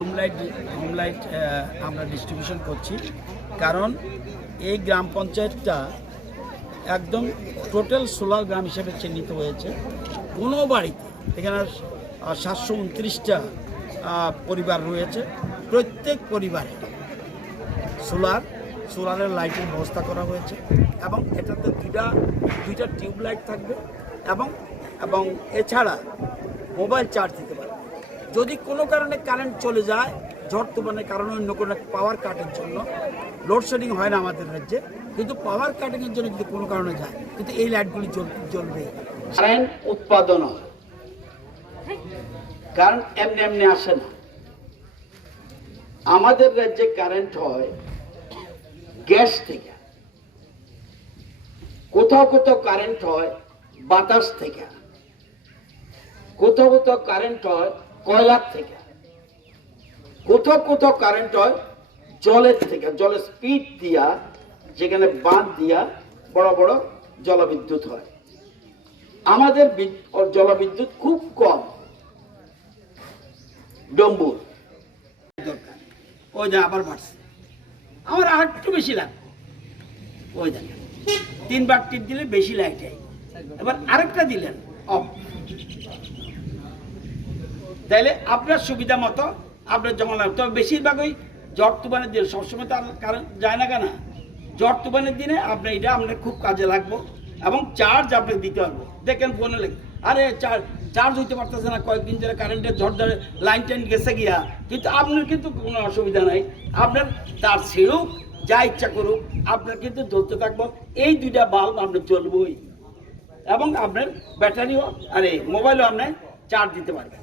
Home light home light আমরা distribution করছি। কারণ এই গ্রাম পঞ্চায়েতটা একদম টোটাল সোলার গ্রাম হিসেবে চিহ্নিত হয়েছে। কোনো বাড়িতে এখানে সাতশো উনত্রিশটা পরিবার রয়েছে। প্রত্যেক পরিবারে সোলার সোলারের লাইটের ব্যবস্থা করা হয়েছে এবং এটাতে দুইটা দুইটা টিউব লাইট থাকবে এবং এবং এছাড়া মোবাইল চার্জ দিতে যদি কোনো কারণে কারেন্ট চলে যায়, ঝড় তুফানের কারণে অন্য কোনো পাওয়ার কাটের জন্য লোডশেডিং হয় না আমাদের রাজ্যে, কিন্তু পাওয়ার কাটিংয়ের জন্য যদি কোনো কারণে যায়, কিন্তু এই লাইটগুলি জ্বল- জ্বলবে। কারেন্ট উৎপাদন হয়। কারণ এমনি এমনি আসে না। আমাদের রাজ্যে কারেন্ট হয় গ্যাস থেকে। কোথাও কোথাও কারেন্ট হয় বাতাস থেকে। কোথাও কোথাও কারেন্ট হয় কয়লার থেকে? কোথাও কোথাও কারেন্ট হয়, জলের থেকে, জলের স্পিড দিয়া, যেখানে বাঁধ দিয়া বড় বড় জলবিদ্যুৎ হয়। আমাদের জলবিদ্যুৎ খুব কম। ডম্বুর। ওই আবার বাড়ছে। আমার আর একটু বেশি লাগবে। ওই দেখেন, তিনবার টিপ দিলে বেশি লাইট এবার আরেকটা দিলেন, অফ। তাইলে আপনার সুবিধা মতো আপনার জমা লাগবে। তবে বেশিরভাগ বেশিরভাগই ঝড় তুফানের দিনে সবসময় তো আর কারেন্ট যায় না কেন? ঝড় তুফানের দিনে আপনি এটা আপনার খুব কাজে লাগবো এবং চার্জ আপনি দিতে পারব দেখেন ফোনে লেগে আরে চার্জ চার্জ হইতে পারতেছে না, কয়েকদিন ধরে কারেন্টের ঝড় ধরে লাইন টাইন গেছে গিয়া। কিন্তু আপনার কিন্তু কোনো অসুবিধা নাই। আপনার তার ছিঁড়ুক, যা ইচ্ছা করুক, আপনার কিন্তু ধরতে থাকব। এই দুইটা বাল্ব আপনার জ্বলবই। এবং আপনার ব্যাটারিও আরে মোবাইলও আপনার চার্জ দিতে পারবেন।